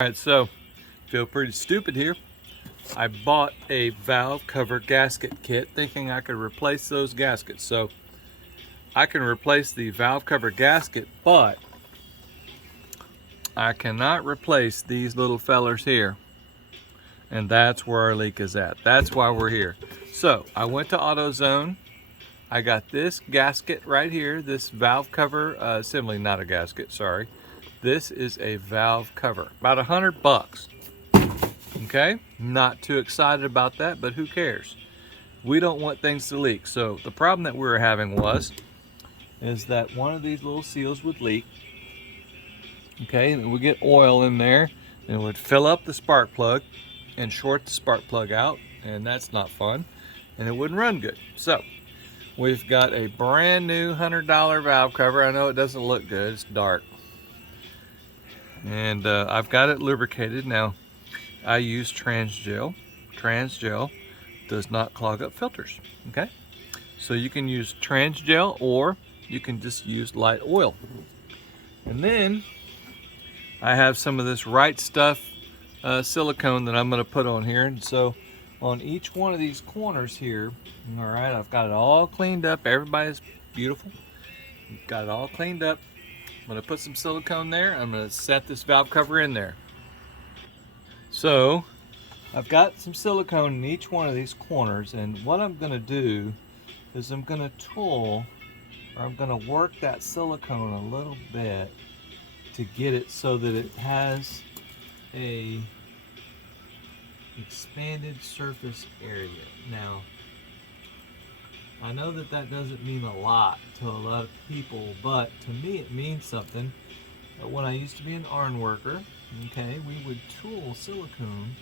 Alright, so feel pretty stupid here. I bought a valve cover gasket kit thinking I could replace those gaskets. So I can replace the valve cover gasket, but I cannot replace these little fellers here. And that's where our leak is at. That's why we're here. So I went to AutoZone. I got this gasket right here, this valve cover assembly, not a gasket, sorry. This is a valve cover, about $100. Okay, not too excited about that, but who cares? We don't want things to leak. So the problem that we were having is that one of these little seals would leak. Okay, and it would get oil in there, and it would fill up the spark plug and short the spark plug out, and that's not fun, and it wouldn't run good. So we've got a brand new $100 valve cover. I know it doesn't look good, it's dark. And I've got it lubricated. Now, I use Transgel. Transgel does not clog up filters, okay? So you can use Transgel or you can just use light oil. And then I have some of this Right Stuff silicone that I'm gonna put on here. And so on each one of these corners here, all right, I've got it all cleaned up. Everybody's beautiful. Got it all cleaned up. I'm gonna put some silicone there. I'm gonna set this valve cover in there. So I've got some silicone in each one of these corners, and what I'm gonna do is I'm gonna tool, or I'm gonna work that silicone a little bit to get it so that it has a expanded surface area. Now, I know that that doesn't mean a lot to a lot of people, but to me it means something. When I used to be an iron worker, okay, we would tool silicone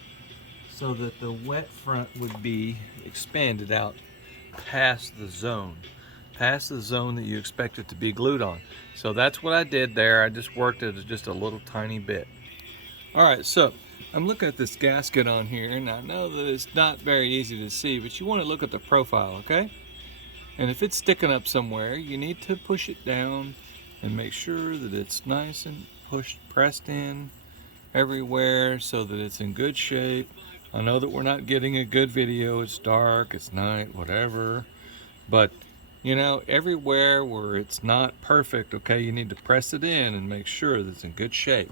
so that the wet front would be expanded out past the zone that you expect it to be glued on. So that's what I did there. I just worked it just a little tiny bit. Alright, so I'm looking at this gasket on here, and I know that it's not very easy to see, but you want to look at the profile, okay? And if it's sticking up somewhere, you need to push it down and make sure that it's nice and pressed in everywhere so that it's in good shape. I know that we're not getting a good video. It's dark, it's night, whatever. But, you know, everywhere where it's not perfect, okay, you need to press it in and make sure that it's in good shape.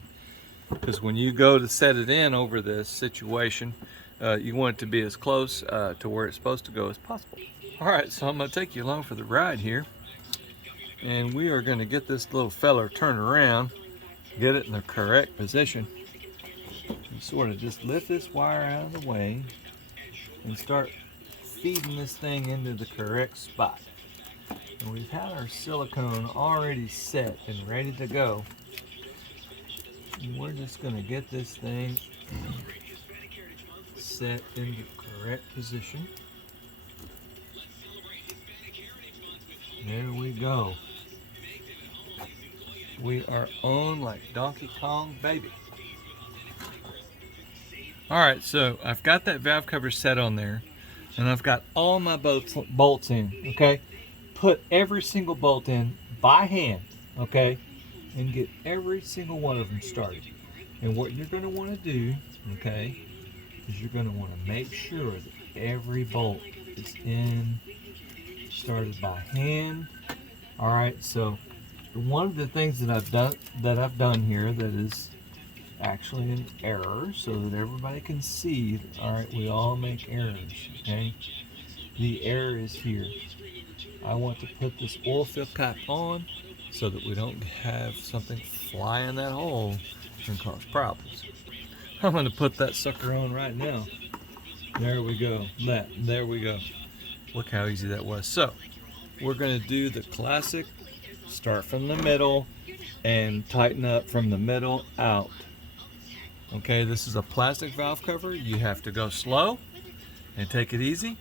Because when you go to set it in over this situation, you want it to be as close to where it's supposed to go as possible. Alright, so I'm going to take you along for the ride here. And we are going to get this little feller turned around, get it in the correct position, and sort of just lift this wire out of the way and start feeding this thing into the correct spot. And we've had our silicone already set and ready to go. And we're just going to get this thing set in the correct position. There we go. We are on like Donkey Kong, baby. Alright, so I've got that valve cover set on there, and I've got all my bolts in, okay? Put every single bolt in by hand, okay? And get every single one of them started. And what you're going to want to do, okay, is you're going to want to make sure that every bolt is in, started by hand. All right, so one of the things that I've done here that is actually an error, so that everybody can see. All right, we all make errors. Okay, the error is here. I want to put this oil fill cap on so that we don't have something fly in that hole and cause problems. I'm going to put that sucker on right now. There we go. There we go. Look how easy that was. So we're going to do the classic start from the middle and tighten up from the middle out. Okay, this is a plastic valve cover. You have to go slow and take it easy.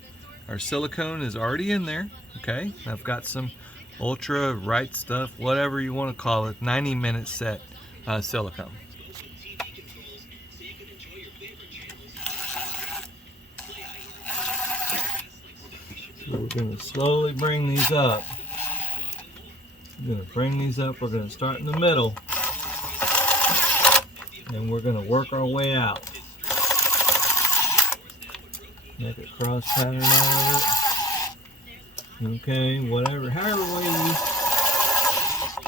Our silicone is already in there. Okay, I've got some ultra Right Stuff, whatever you want to call it, 90-minute set silicone. So we're going to slowly bring these up. We're going to bring these up. We're going to start in the middle. and we're going to work our way out. Make a cross pattern out of it. Okay, whatever, however way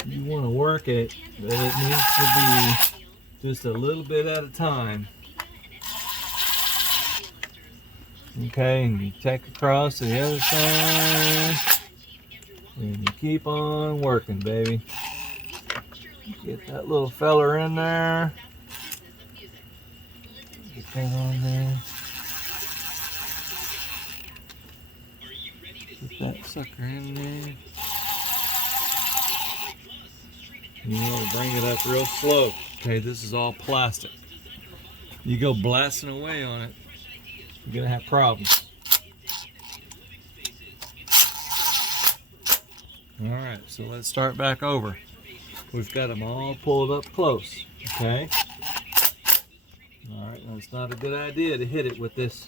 you want to work it, but it needs to be just a little bit at a time. Okay, and you take across to the other side, and you keep on working, baby. Get that little feller in there. Get that on there. Get that sucker in there. You want to bring it up real slow. Okay, this is all plastic. You go blasting away on it, you're gonna have problems. All right, so let's start back over. We've got them all pulled up close, okay? All right, now it's not a good idea to hit it with this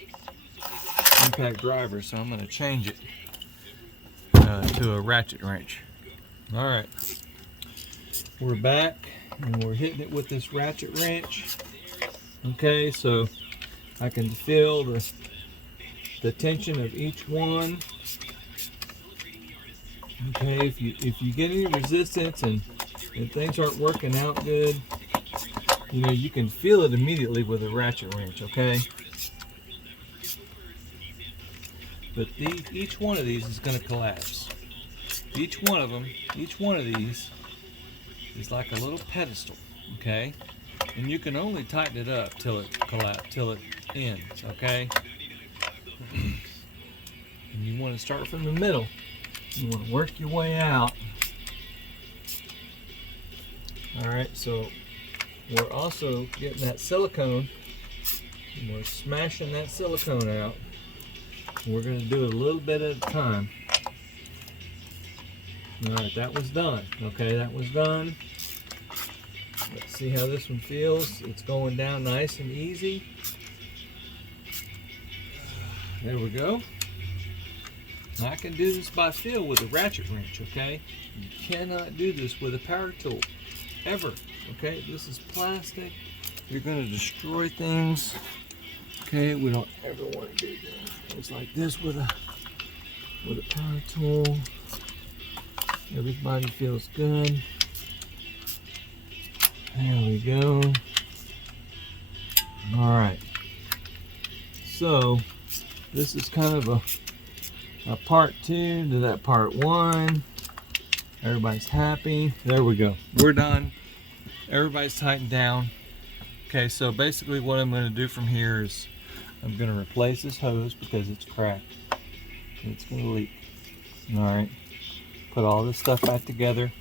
impact driver, so I'm gonna change it to a ratchet wrench. All right, we're back and we're hitting it with this ratchet wrench. Okay, so I can feel the tension of each one. Okay, if you get any resistance and things aren't working out good, you know, you can feel it immediately with a ratchet wrench, okay? But each one of these is going to collapse. Each one of these is like a little pedestal, okay? And you can only tighten it up till it ends, okay? And you want to start from the middle. You want to work your way out. All right, so we're also getting that silicone. And we're smashing that silicone out. We're going to do it a little bit at a time. All right, that was done. Okay, that was done. Let's see how this one feels. It's going down nice and easy. There we go. Now I can do this by feel with a ratchet wrench, okay? You cannot do this with a power tool, ever, okay? This is plastic. You're going to destroy things, okay? We don't ever want to do things like this with a power tool. Everybody feels good. There we go. All right. So this is kind of a part 2 to that part 1. Everybody's happy. There we go. We're done. Everybody's tightened down. Okay, so basically what I'm going to do from here is I'm going to replace this hose because it's cracked. It's going to leak. All right. Put all this stuff back together.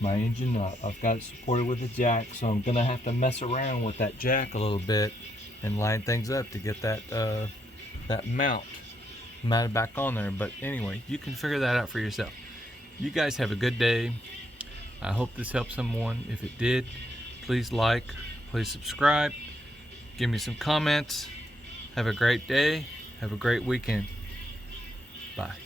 My engine, I've got it supported with a jack, so I'm going to have to mess around with that jack a little bit and line things up to get that mount mounted back on there. But anyway, you can figure that out for yourself. You guys have a good day. I hope this helped someone. If it did, please like, please subscribe, give me some comments. Have a great day. Have a great weekend. Bye.